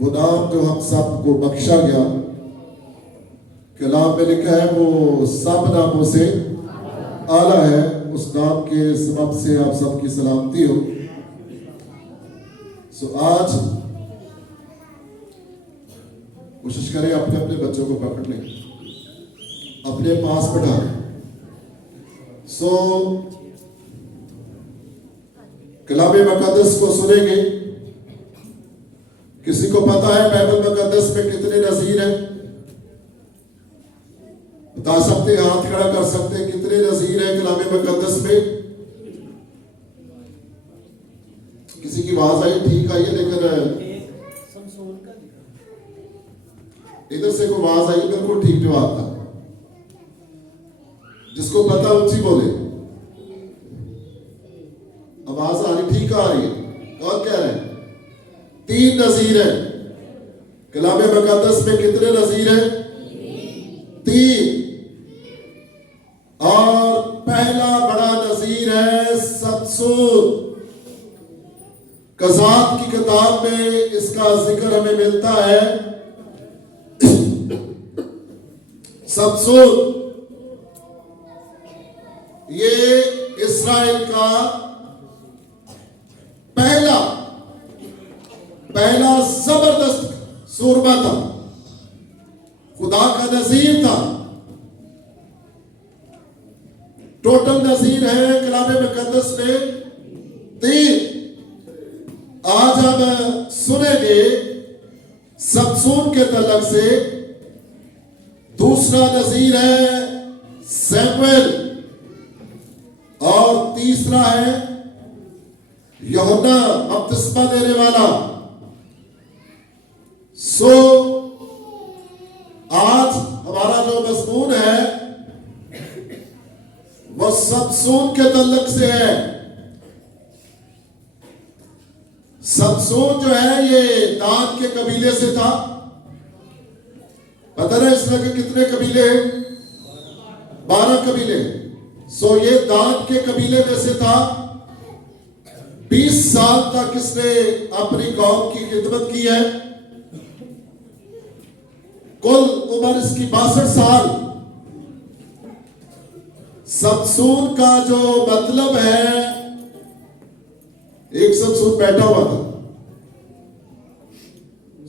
वो नाम जो हम सबको बख्शा गया, कलाम में लिखा है वो सब नामों से आला है, उस नाम के सबब से आप सबकी सलामती हो। सो आज कोशिश करें अपने अपने बच्चों को पकड़ लें, अपने पास बैठा लें। सो कलाम मुकद्दस को सुनेंगे। किसी को पता है बाइबल मुकद्दस में कितने नजीर हैं? बता सकते, हाथ खड़ा कर सकते, कितने नजीर हैं कलाम मुकद्दस में? किसी की आवाज आई, ठीक आई है, लेकिन इधर से कोई आवाज आई, बिल्कुल ठीक जवाब था। जिसको पता ऊंची बोले। आवाज आ रही, ठीक आ रही है। कौन कह रहे हैं? 3 नजीर है कलाम मुकद्दस में। कितने नजीर हैं? 3। और पहला बड़ा नजीर है सबसूर। कज़ात की किताब में इसका जिक्र हमें मिलता है। सबसूर ये इस्राएल का पहला जबरदस्त सूरमा था, खुदा का नजीर था। टोटल नजीर है कलाम मुकद्दस में 3। आज हम सुनेंगे सबसूर के तलक से। दूसरा नजीर है सैमुएल और तीसरा है यूहन्ना बपतिस्मा देने वाला। सो आज हमारा जो मज़मून है वो सबसूर के तल्लुक से है। सबसूर जो है ये दान के कबीले से था। पता है इसमें के कितने कबीले हैं? 12 कबीले। सो ये दान के कबीले में से था। 20 साल तक इसने अपनी कौम की खिदमत की है। कुल उम्र इसकी 62 साल। सबसूर का जो मतलब है, एक सबसूर बैठा हुआ था।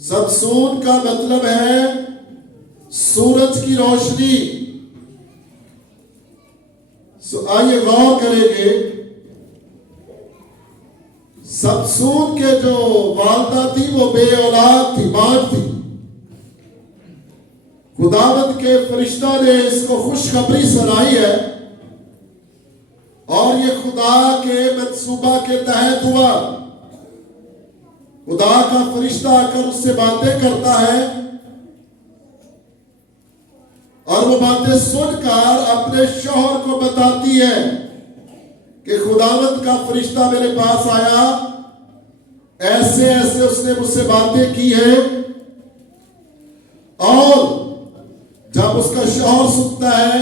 सबसूर का मतलब है सूरज की रोशनी। सो आइए गौर करेंगे। सबसूर के जो वालदा थी वो बे औलाद थी, मां थी। खुदावंद के फरिश्ता ने इसको खुशखबरी सुनाई है और ये खुदा के मंसूबा के तहत हुआ। खुदा का फरिश्ता आकर उससे बातें करता है और वो बातें सुनकर अपने शौहर को बताती है कि खुदावंद का फरिश्ता मेरे पास आया, ऐसे ऐसे उसने मुझसे बातें की है। और जब उसका शौहर सुनता है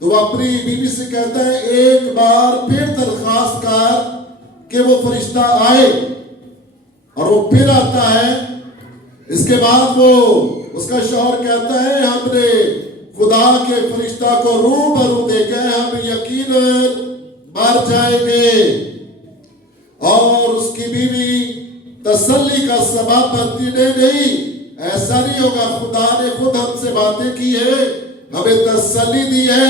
तो वो अपनी बीवी से कहता है एक बार फिर दरखास्त कर कि वो फरिश्ता आए, और वो फिर आता है। इसके बाद वो उसका शौहर कहता है हमने खुदा के फरिश्ता को रूबरू देखा है, हम यकीनन मर जाएंगे। और उसकी बीवी तसल्ली का सबब बनती नहीं, ऐसा नहीं होगा, खुदा ने खुद हमसे बातें की है, हमें तसल्ली दी है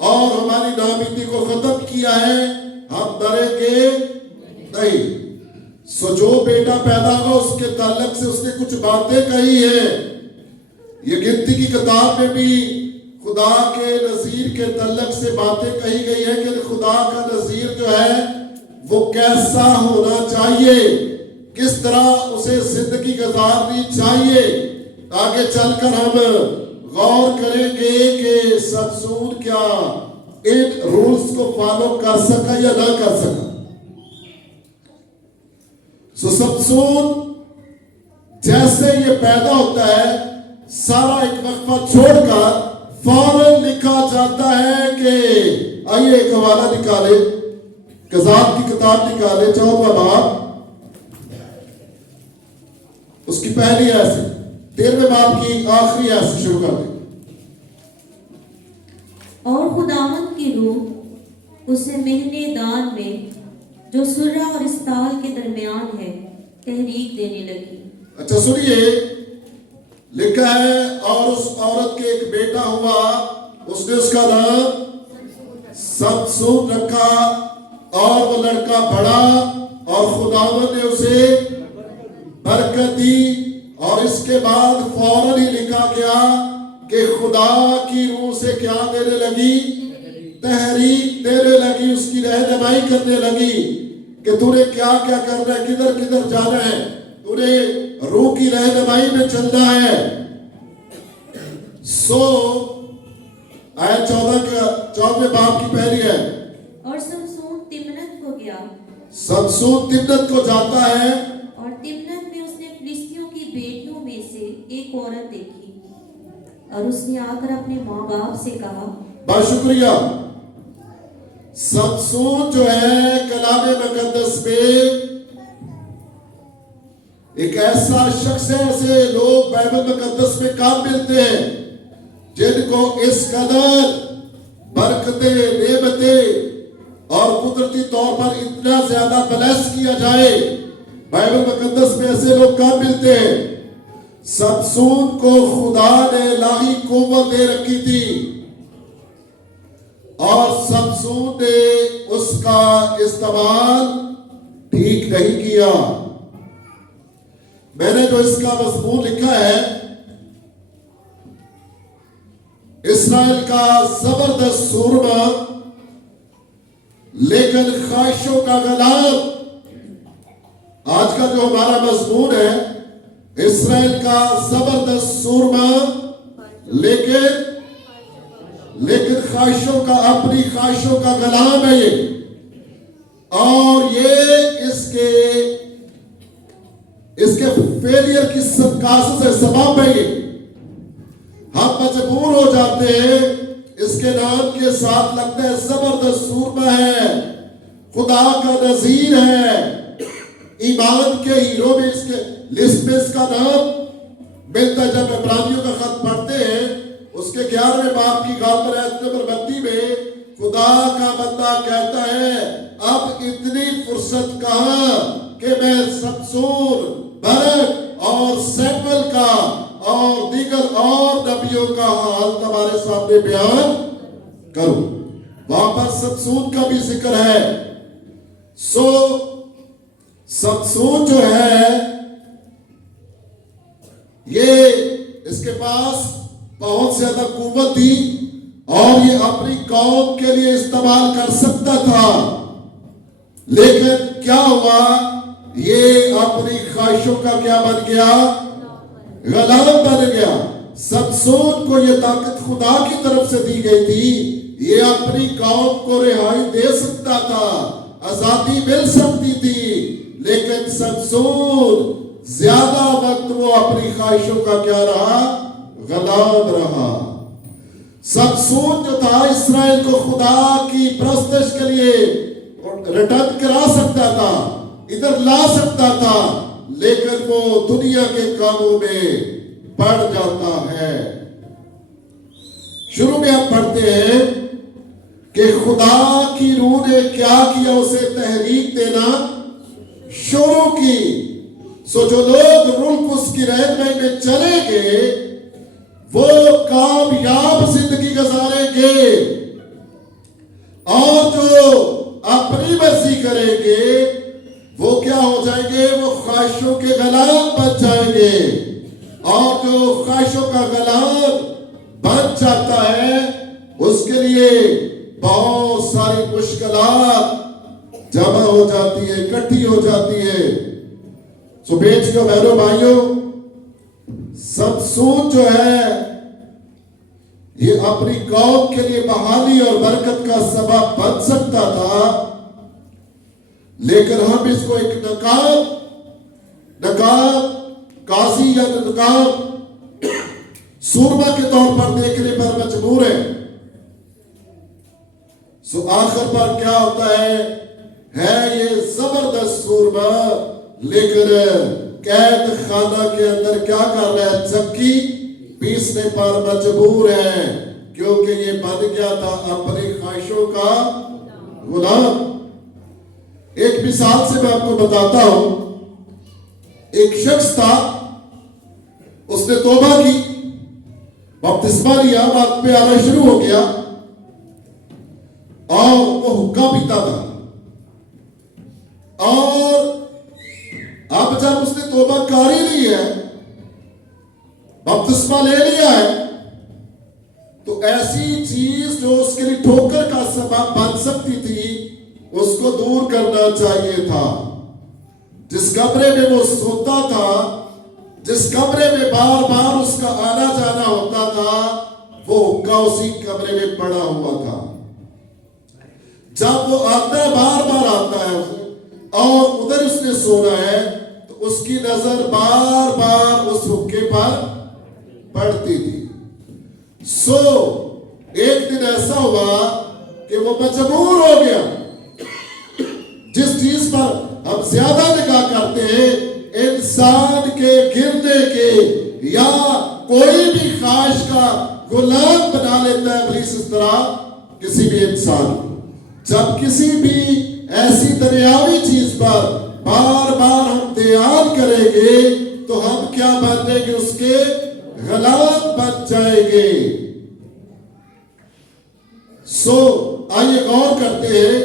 और हमारी नाउमीदी को खत्म किया है, हम डरेंगे नहीं। सो जो बेटा पैदा हुआ उसके ताल्लुक से उसने कुछ बातें कही है। ये गिनती की किताब में भी खुदा के नजीर के ताल्लुक से बातें कही गई है कि खुदा का नजीर जो है वो कैसा होना चाहिए, किस तरह उसे जिंदगी गुजारनी चाहिए। आगे चलकर हम गौर करेंगे कि सबसूर क्या इन रूल्स को फॉलो कर सका या ना कर सका। सो सबसूर जैसे ये पैदा होता है, सारा एक वक्फा छोड़कर फौरन लिखा जाता है कि आइए एक हवाला निकाले, कज़ात की किताब निकाले 14वां बाब। उसकी पहली आयत से 13वें बाब की आखिरी आयत से शुरू कर दें। और खुदावंद की रूह उसे मिलने दान में जो सुर्रा और इस्ताल के दरमियान है तहरीक देने लगी। अच्छा सुनिए, लिखा है और उस औरत के एक बेटा हुआ, उसने उसका नाम समसून रखा और वो लड़का बड़ा और खुदावंद ने उसे बरकत दी। और इसके बाद फौरन ही लिखा गया कि खुदा की रूह से क्या देने लगी, तहरीक देने लगी, उसकी रहनुमाई करने लगी कि तूने क्या क्या करना है, किधर किधर जाना है, तूने रूह की रहनुमाई में चलना है। सो आयत 14वें बाब की पहली है। और समसून तिम्नत को गया, समसून तिब्बत को जाता है और तिम्नत में उसने फिलिस्तियों की बेटियों में से एक औरत देखी और उसने आकर अपने माँ बाप से कहा। बहुत शुक्रिया। समसून जो है कलाम मुकद्दस में एक ऐसा शख्स है, ऐसे लोग बाइबल मुकद्दस में काम मिलते हैं जिनको इस कदर बरकतें, नेमतें और कुदरती तौर पर इतना ज्यादा ब्लेस किया जाए, बाइबल मुकद्दस में ऐसे लोग काम मिलते हैं। समसून को खुदा ने इलाही कुव्वत दे रखी थी और समसून ने उसका इस्तेमाल ठीक नहीं किया। मैंने जो इसका मजमून लिखा है, इस्राएल का जबरदस्त सूरमा लेकिन ख्वाहिशों का गुलाम। आज का जो हमारा मजमून है, इस्राएल का जबरदस्त सूरमा लेकिन ख्वाहिशों का, अपनी ख्वाहिशों का गुलाम है ये। और ये इसके फेलियर की कास से सबब है ये। हम मजबूर हो जाते हैं, इसके नाम के साथ लगता है जबरदस्त सूरमा है, खुदा का नजीर है, ईमान के हीरो में इसके लिस्ट में इसका नाम मिलता है। जब इब्रानियों का खत पढ़ते हैं, उसके 11वें बाब की गाल आयत नंबर 32 में खुदा का बंदा कहता है, अब इतनी फुर्सत कहां कि मैं समसून, बरक और सैमुएल का और दीगर और नबियों का हाल तुम्हारे सामने बयान करूं। वहां पर समसून का भी जिक्र है। सो समसून जो है, ये इसके पास बहुत ज्यादा कुव्वत थी और ये अपनी कौम के लिए इस्तेमाल कर सकता था, लेकिन क्या हुआ, ये अपनी ख्वाहिशों का क्या बन गया, गुलाम बन गया। समसून को ये ताकत खुदा की तरफ से दी गई थी, ये अपनी कौम को रिहाई दे सकता था, आजादी मिल सकती थी, लेकिन समसून ज्यादा वक्त वो अपनी ख्वाहिशों का क्या रहा, गुलाम रहा। समसून जो था, इस्राएल को खुदा की परस्तिश के लिए रिटर्न करा सकता था, इधर ला सकता था, लेकिन वो दुनिया के कामों में पड़ जाता है। शुरू में हम पढ़ते हैं कि खुदा की रूह ने क्या किया, उसे तहरीक देना शुरू की। सो जो लोग रुल्क उसकी रहनुमाई में चलेंगे, वो कामयाब जिंदगी गुजारेंगे, और जो अपनी मर्जी करेंगे वो क्या हो जाएंगे, वो ख्वाहिशों के गुलाम बन जाएंगे। और जो ख्वाहिशों का गुलाम बन जाता है, उसके लिए बहुत सारी मुश्किलात जमा हो जाती है, इकट्ठी हो जाती है। सो बेच के बहनों भाइयों, समसून जो है, ये अपनी कौम के लिए बहाली और बरकत का सबब बन सकता था, लेकिन हम इसको एक नकाब काजी या नकाब सूरमा के तौर पर देखने पर मजबूर है। सो आखिर पर क्या होता है ये जबरदस्त सूरमा, लेकिन कैद खाना के अंदर क्या कर रहा है, चक्की पीसने पर मजबूर है, क्योंकि ये बन गया था अपनी ख्वाहिशों का गुलाम। एक मिसाल से मैं आपको बताता हूं। एक शख्स था, उसने तौबा की, बपतिस्मा लिया, बात पे आना शुरू हो गया और वो हुक्का पीता था। और अब जब उसने तौबा कर ही ली है, बपतिस्मा ले लिया है, तो ऐसी चीज जो उसके लिए ठोकर का सबब बन सकती थी, उसको दूर करना चाहिए था। जिस कमरे में वो सोता था, जिस कमरे में बार बार उसका आना जाना होता था, वो हुक्का उसी कमरे में पड़ा हुआ था। जब वो आता है, बार बार आता है और उधर उसने सोना है, तो उसकी नजर बार बार उस हुक्के पर पड़ती थी। एक दिन ऐसा हुआ कि वो मजबूर हो गया। जिस चीज पर हम ज्यादा निगाह करते हैं, इंसान के गिरने के या कोई भी ख्वाहिश का गुलाम बना लेता है इब्लीस। इस तरह किसी भी इंसान, जब किसी भी ऐसी दुनियावी चीज पर बार बार हम ध्यान करेंगे, तो हम क्या बन जाएंगे, उसके गुलाम बन जाएंगे। आइए गौर करते हैं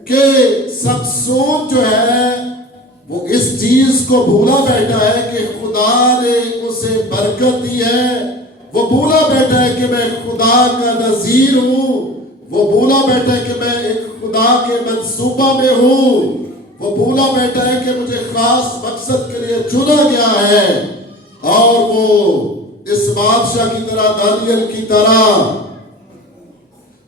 कि समसून जो है वो इस चीज को भूला बैठा है कि खुदा ने उसे बरकत दी है। वो भूला बैठा है कि मैं खुदा का नजीर हूं। वो भूला बैठा है कि मैं एक खुदा के मंसूबा में हूं। वो भूला बैठा है कि मुझे खास मकसद के लिए चुना गया है। और वो इस बादशाह की तरह, दानियल की तरह,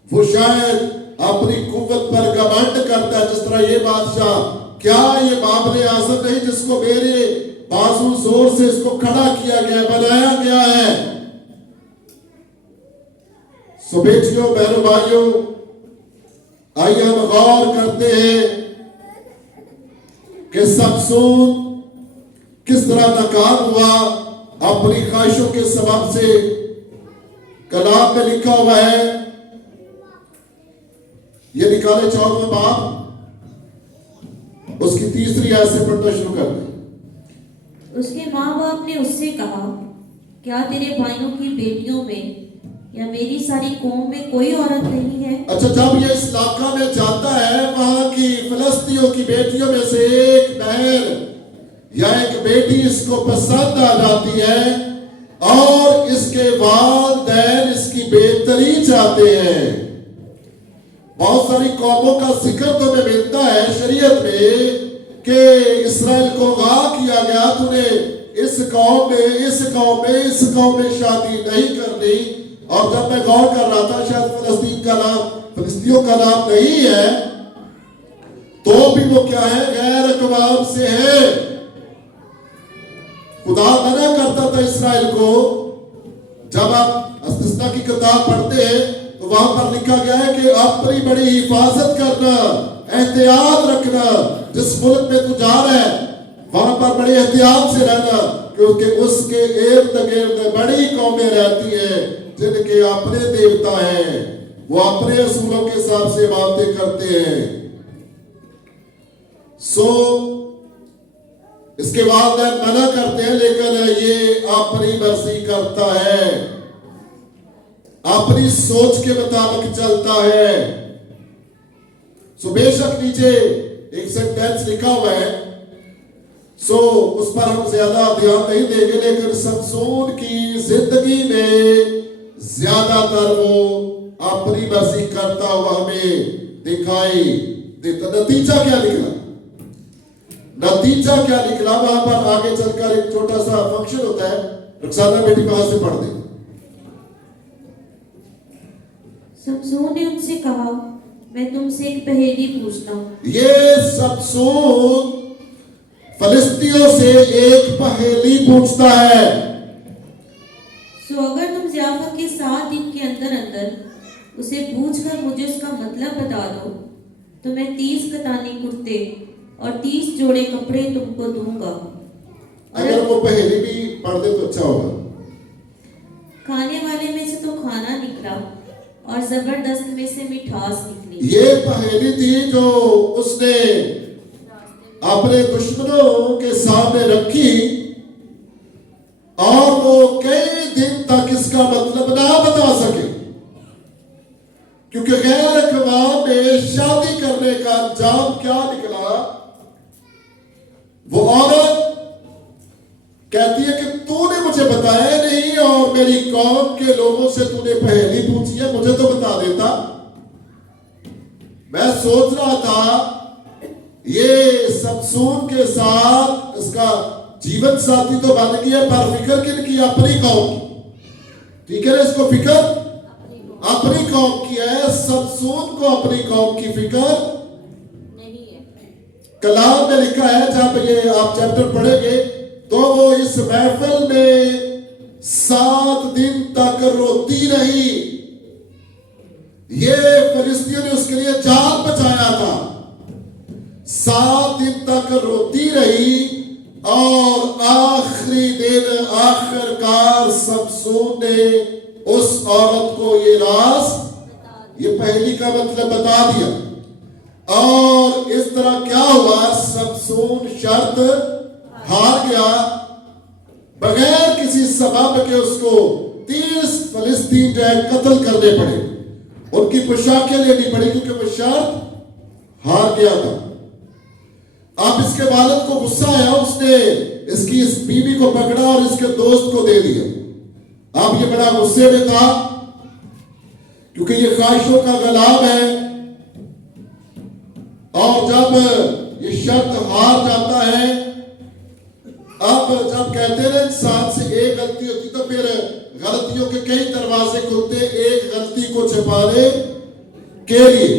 वो शायद अपनी कुव्वत पर घमंड करता है। जिस तरह ये बादशाह, क्या ये बाबरे आजम नहीं जिसको मेरे बाजू जोर से इसको खड़ा किया गया, बनाया गया है। बेटियों, बहनों, भाइयों, आइए हम गौर करते हैं कि समसून किस तरह नाकाम हुआ अपनी ख्वाहिशों के सबब से। कलाम में लिखा हुआ है, ये निकाले 14वां बाब, उसकी 3री आयत से पढ़ना शुरू कर दें। उसके माँ बाप ने उससे कहा, क्या तेरे भाइयों की बेटियों में या मेरी सारी कौम में कोई औरत नहीं है? अच्छा, जब ये इस इलाका में जाता है, वहां की फिलिस्तीनियों की बेटियों में से एक बहन या एक बेटी इसको पसंद आ जाती है और इसके वालिदैन इसकी बेहतरी चाहते हैं। बहुत सारी कौमों का जिक्र तो में मिलता है शरीयत में कि इस्राएल को गा किया गया, तूने इस कौम में, इस कौम में, इस कौम में शादी नहीं करनी। और जब मैं गौर कर रहा था, शायद फिलिस्तीन का नाम, फिलिस्तीनियों का नाम नहीं है, तो भी वो क्या है, गैर अक़वाम से है। खुदा मना करता था इस्राएल को। जब आप इस्तिस्ना की किताब पढ़ते हैं तो वहां पर लिखा गया है कि अपनी बड़ी हिफाजत करना, एहतियात रखना। जिस मुल्क में तू जा रहा है वहां पर बड़ी एहतियात से रहना, क्योंकि उसके इर्द गिर्द बड़ी कौमें रहती हैं जिनके अपने देवता हैं। वो अपने असूलों के हिसाब से बातें करते हैं। इसके बाद मना करते हैं, लेकिन ये अपनी मर्जी करता है, अपनी सोच के मुताबिक चलता है। बेशक नीचे एक सेंटेंस लिखा हुआ है, उस पर हम ज्यादा ध्यान नहीं देंगे, लेकिन समसून की जिंदगी में ज्यादातर वो अपनी मर्जी करता हुआ हमें दिखाई देता। नतीजा क्या निकला? नतीजा क्या निकला? वहां पर आगे चलकर एक छोटा सा फंक्शन होता है। रुखसाना बेटी वहां से पढ़ दे। समसून ने उनसे कहा, मैं तुमसे एक पहेली पूछता हूँ। ये समसून फिलिस्तीनियों से एक पहेली पूछता है। अगर तुम ज़ियाफत के 7 दिन के अंदर उसे पूछकर मुझे उसका मतलब बता दो, तो मैं 30 कतानी कुर्ते और 30 जोड़े कपड़े तुमको दूंगा। अगर वो पहेली भी पढ़ दे तो अच्छा होगा। खाने वाले में से तो खाना निकला और जबरदस्त में से मिठास निकली। ये पहेली थी जो उसने अपने दुश्मनों के सामने रखी और वो कई दिन तक इसका मतलब ना बता सके, क्योंकि गैर अक़वाम में शादी करने का अंजाम क्या निकला। वो औरत कहती है कि तूने मुझे बताया नहीं और मेरी कौम के लोगों से तूने पहेली पूछी है, मुझे तो बता देता। मैं सोच रहा था ये समसून के साथ इसका जीवन साथी तो बन गया, पर फिक्र किन की? अपनी कौम की। ठीक है ना, इसको फिक्र अपनी कौम की है। समसून को अपनी कौम की फिक्र नहीं है। कलाम में लिखा है, जब ये आप चैप्टर पढ़ेंगे तो वो इस महफिल में 7 दिन तक रोती रही। ये फिलिस्तीनियों ने उसके लिए जान बचाया था। 7 दिन तक रोती रही और आखिरी दिन आखिरकार समसून ने उस औरत को ये राज, ये पहेली का मतलब बता दिया। और इस तरह क्या हुआ, समसून शर्त हार गया। बगैर किसी सबब के उसको 30 फिलिस्तीन जो है कत्ल करने पड़े, उनकी पोशाकें लेनी पड़ी, क्योंकि वो शर्त हार गया था। अब इसके वालिद को गुस्सा आया, उसने इसकी इस बीवी को पकड़ा और इसके दोस्त को दे दिया। अब ये बड़ा गुस्से में था, क्योंकि ये ख्वाहिशों का गुलाम है। और जब ये शर्त हार जाता है, अब जब कहते हैं इंसान से एक गलती होती तो फिर गलतियों के कई दरवाजे खुलते, एक गलती को छिपाने के लिए।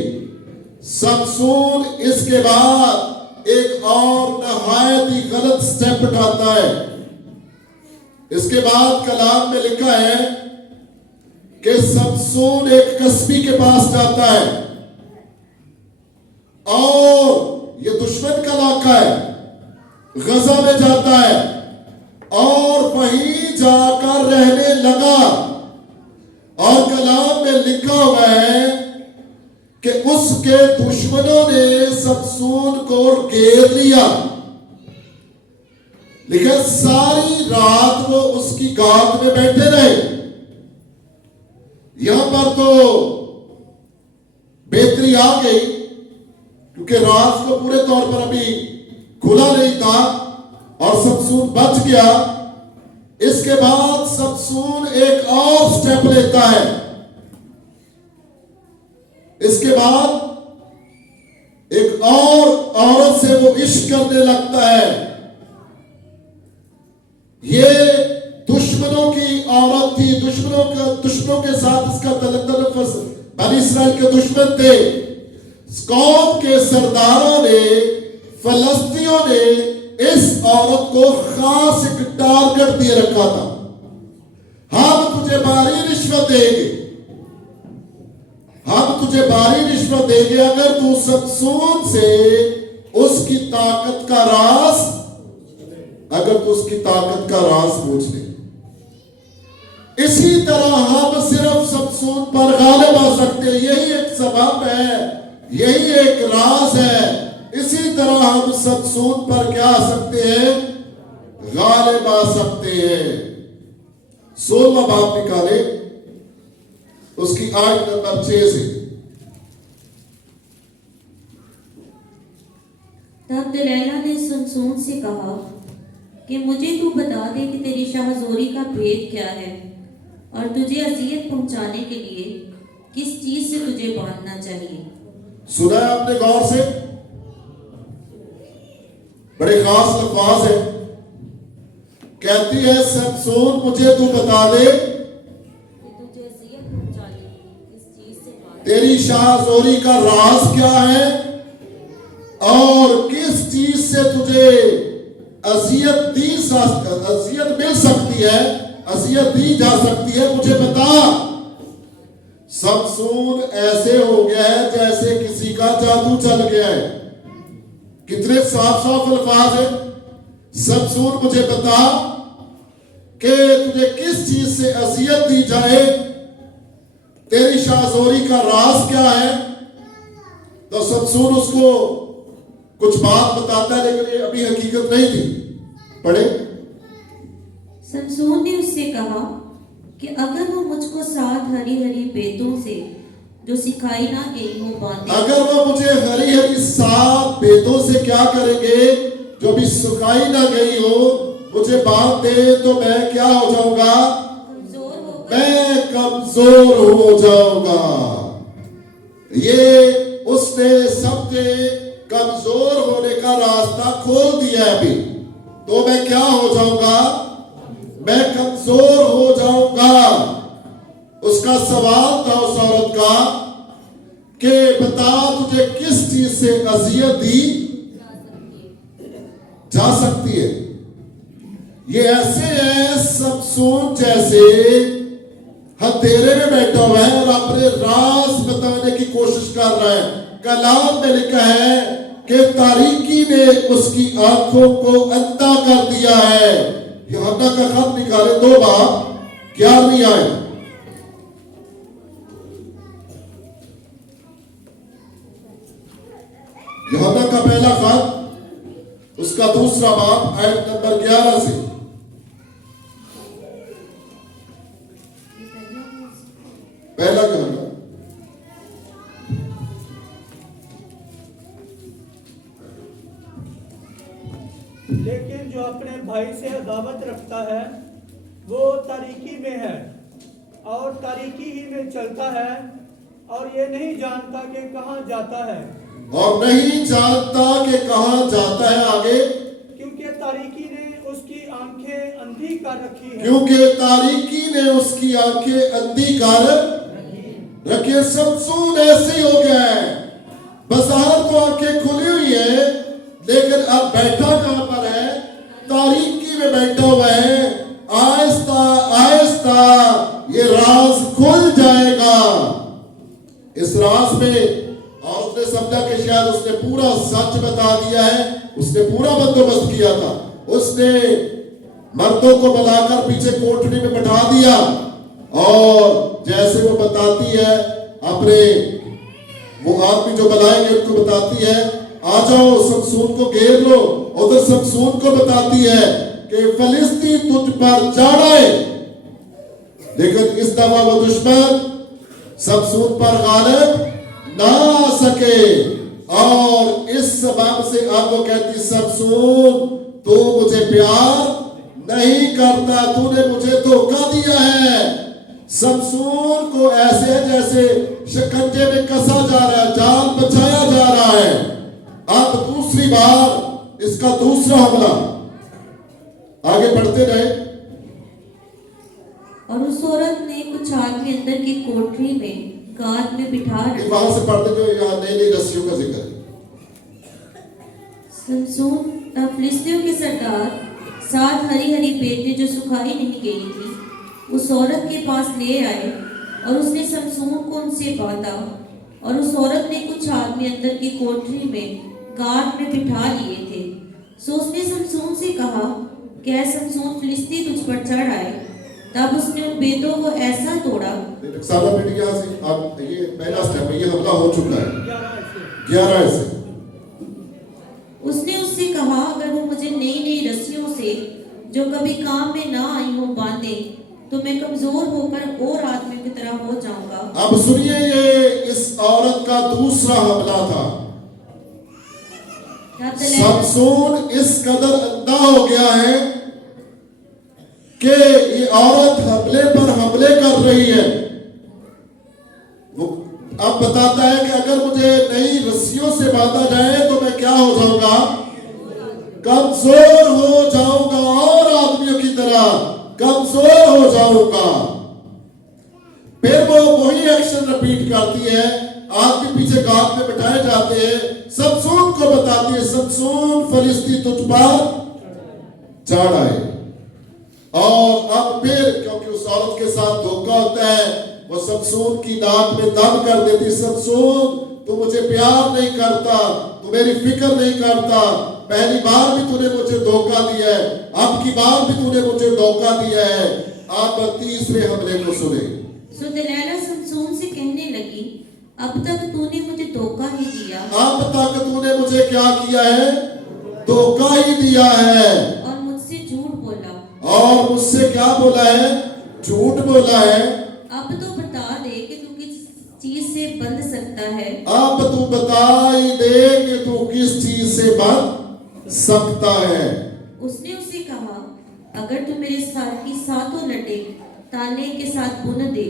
समसून इसके बाद एक और नहायत ही गलत स्टेप उठाता है। इसके बाद कलाम में लिखा है कि समसून एक कस्बी के पास जाता है, और ये दुश्मन का इलाका है, गजा में जाता है और वहीं जाकर रहने लगा। और कलाम में लिखा हुआ है कि उसके दुश्मनों ने समसून को घेर लिया। लिखा सारी रात वो उसकी गाद में बैठे रहे। यहां पर तो बेहतरी आ गई, क्योंकि राज को पूरे तौर पर अभी खुला नहीं था और समसून बच गया। इसके बाद समसून एक और स्टेप लेता है। इसके बाद एक और औरत से वो इश्क करने लगता है। ये दुश्मनों की औरत थी, दुश्मनों के साथ इसका तल्लुक बनी इस्राएल के दुश्मन थे। कौम के सरदारों ने, फलस्तियों ने इस औरत को खास एक टारगेट दिए रखा था। हम तुझे भारी रिश्वत देंगे, हम तुझे भारी रिश्वत देंगे अगर तू समसून से उसकी ताकत का राज, अगर तू उसकी ताकत का राज पूछ ले। इसी तरह हम सिर्फ समसून पर गालिब आ सकते हैं। यही एक सबब है, यही एक राज है। इसी तरह हम समसून पर क्या आ सकते हैं? गालिब आ सकते हैं। 16वां बाब निकाले, उसकी आयत नंबर 6 से। तब दलैला ने समसून से कहा कि मुझे तू बता दे कि तेरी शाहजोरी का भेद क्या है और तुझे अजियत पहुंचाने के लिए किस चीज से तुझे बांधना चाहिए। सुना है आपने गौर से? बड़े खास अल्फाज है। कहती है समसून मुझे तू बता दे तेरी शाहजोरी का राज क्या है और किस चीज से तुझे अजियत मिल सकती है, अजियत दी जा सकती है, मुझे बता। समसून ऐसे हो गया है जैसे किसी का जादू चल गया है। कितने साफ साफ अल्फाज है। समसून मुझे बता कि तुझे किस चीज से अजियत दी जाए, तेरी शाहजोरी का राज क्या है। तो समसून उसको कुछ बात बताता है, लेकिन ये अभी हकीकत नहीं थी। पढ़े। समसून ने उससे कहा कि अगर वो मुझको 7 हरी हरी बेतों से जो सिखाई ना गई हो बांधे, अगर वो मुझे हरी हरी 7 बेतों से क्या करेंगे, जो भी सुखाई ना गई हो मुझे बांध दे, तो मैं क्या हो जाऊंगा, कमजोर होकर मैं कमजोर हो जाऊंगा। ये उसने सबके कमजोर होने का रास्ता खोल दिया है अभी। तो मैं क्या हो जाऊंगा, मैं कमजोर हो जाऊंगा। उसका सवाल था उस औरत का कि बता तुझे किस चीज से अजियत दी जा सकती है। ये ऐसे है समसून जैसे हथेरे में बैठा हुआ है और अपने राज बताने की कोशिश कर रहा है। कलाम में लिखा है कि तारीकी ने उसकी आंखों को अंधा कर दिया है। यूहन्ना का खत निकाले 2 बाब 11वीं आयत। यूहन्ना का पहला खत उसका 2रा बाब आयत नंबर 11 से। पहला यूहन्ना लेकिन जो अपने भाई से अदावत रखता है वो तारीकी में है और तारीकी ही में चलता है और ये नहीं जानता कि कहाँ जाता है, और नहीं जानता कि कहाँ जाता है। आगे, क्योंकि तारीकी ने उसकी आंखें अंधी कर रखी है। क्योंकि तारीकी ने उसकी आंखें अंधी कर रखी। समसून ऐसे ही हो गया है। बाजार तो आंखें खुली हुई है, लेकिन अब बैठा कहां पर है, तारीकी में बैठा हुआ है। आहिस्ता आहिस्ता ये राज खुल जाएगा। इस राज में औरत ने समझा कि शायद उसने पूरा सच बता दिया है, उसने पूरा बंदोबस्त किया था। उसने मर्दों को बुलाकर पीछे कोठरी में बैठा दिया और जैसे वो बताती है अपने, वो आदमी जो बुलाएंगे उनको बताती है आ जाओ समसून को घेर लो। उधर समसून को बताती है कि फलिस्ती तुझ पर चढ़ाए, लेकिन इस दफा वो दुश्मन समसून पर गालिब ना आ सके। और इस सबब से अब वो कहती समसून तू मुझे प्यार नहीं करता, तूने मुझे धोखा दिया है। समसून को ऐसे है जैसे शिकंजे में कसा जा रहा है, जाल बचाया जा रहा है। अब दूसरी बार इसका दूसरा हमला। आगे बढ़ते रहे। और उस औरत ने कुछ आदमी अंदर की कोठरी में गाद में बिठा रखे। वहां से पढ़ते जो यहाँ नई नई रस्सियों का जिक्र है। समसून तब फिलिस्तियों के सरदार 7 हरी हरी बेतें जो सुखाई नहीं गई थी उस औरत के पास ले आए और उसने समसून को उनसे बांधा। और उस औरत ने कुछ आदमी अंदर की कोठरी में गाद में बिठा लिए थे। सो उसने समसून से कहा, क्या समसून फिलिस्ती तुझ पर चढ़ आए? तब उसने उन बेतों को ऐसा तोड़ा। सारा बेटी यहाँ से आप ये पहला स्टेप है, ये हमला हो चुका है 11 से। उसने उससे कहा, अगर वो मुझे नई नई रस्सियों से जो कभी काम में ना आई हो बांधे तो मैं कमजोर होकर और आदमी की तरह हो जाऊंगा। अब सुनिए, ये इस औरत का दूसरा हमला था। समसून इस कदर अंधा हो गया है कि ये औरत हमले पर हमले कर रही है। वो अब बताता है कि अगर मुझे नई रस्सियों से बांधा जाए तो मैं क्या हो जाऊंगा, कमजोर हो जाऊंगा और आदमियों की तरह कमजोर हो जाऊंगा। फिर वो वही एक्शन रिपीट करती है। आदमी पीछे गाद में बिठाए जाते हैं। समसून को बताती है, समसून फलिस्ती तुझ पर चढ़ आए। और अब फिर क्योंकि उस औरत के साथ धोखा होता है, वो समसून की नाक में दम कर देती, समसून तू तू मुझे प्यार नहीं करता, तू मेरी फिक्र नहीं करता। पहली बार भी तूने मुझे धोखा दिया है, अब की बार भी तूने मुझे धोखा दिया है। आप तीसरे हमले को सुने। सो दलैला समसून से कहने लगी, अब तक तूने मुझे धोखा ही दिया अब तक तूने मुझे क्या किया है? धोखा ही दिया है। और मुझसे झूठ बोला। और मुझसे क्या बोला है? झूठ बोला है। अब तो बता दे कि तू किस चीज से बंध सकता है। अब तू बता ही दे कि तू किस चीज से बंध सकता है। उसने उससे कहा, अगर तू मेरे साथ की सातों लटे ताने के साथ बुन दे